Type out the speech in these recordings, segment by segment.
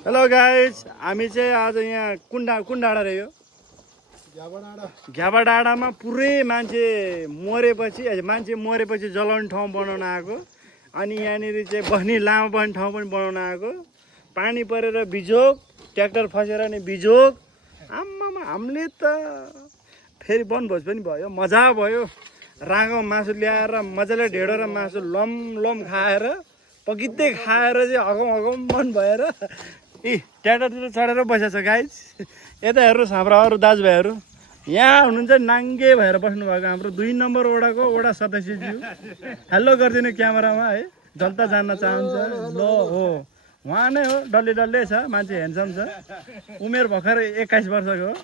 Hello guys, हामी चाहिँ आज यहाँ कुन डाँडा रह्यो घ्याबा डाँडामा पुरै मान्छे मरेपछि जलाउने ठाउँ बनाउन आएको। अनि यहाँनिर चाहिँ लामो बस्ने ठाउँ पनि बनाउन आएको। पानी परेर बिजोग, ट्र्याक्टर फसेर नि बिजोग। आम्मामा हामीले त फेरि वनभोज पनि भयो, मजा भयो। राँगो मासु ल्याएर मजाले ढेँडो र मासु लम खाएर पकिँदै खाएर चाहिँ अगम मन भएर ट्र्याक्टरतिर चढेर बसेको छ गाइज। यता हेर्नुहोस् हाम्रो अरू दाजुभाइहरू यहाँ हुनुहुन्छ, नाङ्गे भएर बस्नुभएको हाम्रो 2 नम्बर वडाको वडा सदस्यज्यू। हेलो गरिदिनु क्यामेरामा है, जनता जान्न चाहन्छ। ल हो, उहाँ नै हो, डल्लै छ मान्छे, ह्यान्डसम छ, उमेर भर्खर 21 वर्षको हो।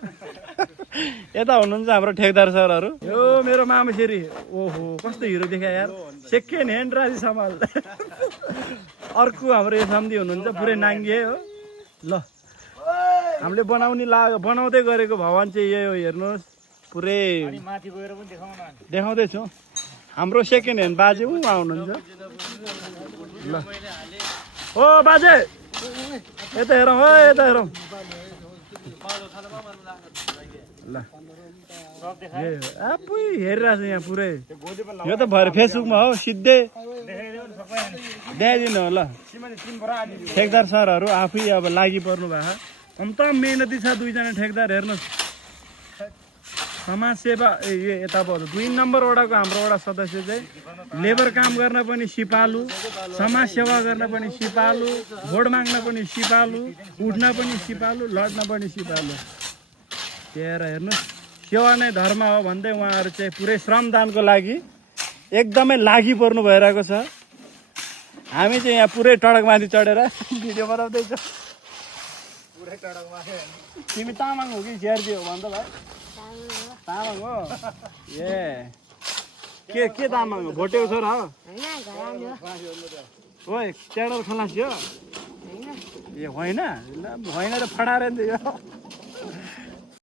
यता हुनुहुन्छ हाम्रो ठेकदार सरहरू। यो मेरो मामुसेरी, ओहो कस्तो हिरो देखा यार, सेकेन्ड ह्यान्ड राजी समाल। अर्को हाम्रो यो सम्धी हुनुहुन्छ, पुरै नाङ्गे हो। ल हामीले बनाउँदै गरेको भवन चाहिँ यही हो, हेर्नुहोस् पुरै देखाउँदैछु। हाम्रो सेकेन्ड ह्यान्ड बाजे उहाँ हुनुहुन्छ। ल ओ बाजे यता हेरौँ, यता हेरौँ। ल आफै हेरिरहेको छ यहाँ पुरै। यो त भरे फेसबुकमा हो, सिधै देखाइदिनु हो। ल ठेकदार सरहरू आफै अब लागि पर्नु भएको, त मेहनती छ दुईजना ठेकदार। हेर्नुहोस् समाजसेवा यता भयो। 2 नम्बर वडाको हाम्रो वडा सदस्य चाहिँ लेबर काम गर्न पनि सिपालु, समाजसेवा गर्न पनि सिपालु, भोट माग्न पनि सिपालु, उठ्न पनि सिपालु, लड्न पनि सिपालु। त्यही हेर्नुहोस्, सेवा नै धर्म हो भन्दै उहाँहरू चाहिँ पुरै श्रमदानको लागि एकदमै लागि पर्नु भइरहेको छ। हामी चाहिँ यहाँ पुरै टडकमाथि चढेर भिडियो बनाउँदैछौँ। तिमी तामाङ हो कि झ्यार्दी हो भन्छ भाइ? तामाङ हो ए, के तामाङ हो? भोटेको छोरा हो? ओइ ट्याडर खलासी हो? ए होइन, होइन त फडाएर नि यो